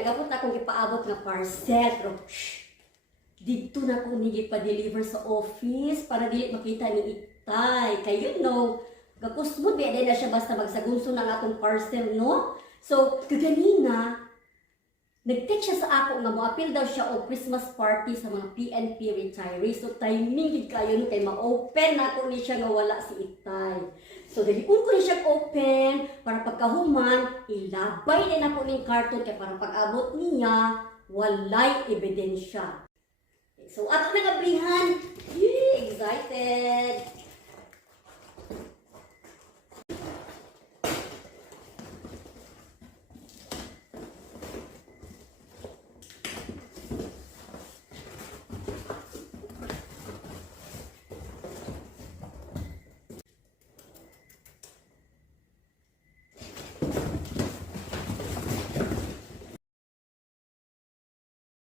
nagabot akong ipaabot nga parcel pero shh, dito na ko nigi pa-deliver sa office para dili makita ni Itay. Kay you know, gakusmod ba na siya basta magsagunso ng atong parcel, no? So, kaganina, nag-text siya sa ako nga mo-appeal daw siya o Christmas party sa mga PNP retirees. So, timing gid kayo no, kay ma-open na ko ni siya nga wala si Itay. So, dali ko siya open para pagkahuman, ilabay din ako ning karton kay para pag-abot niya, walay ebidensya. So, ato na! Excited!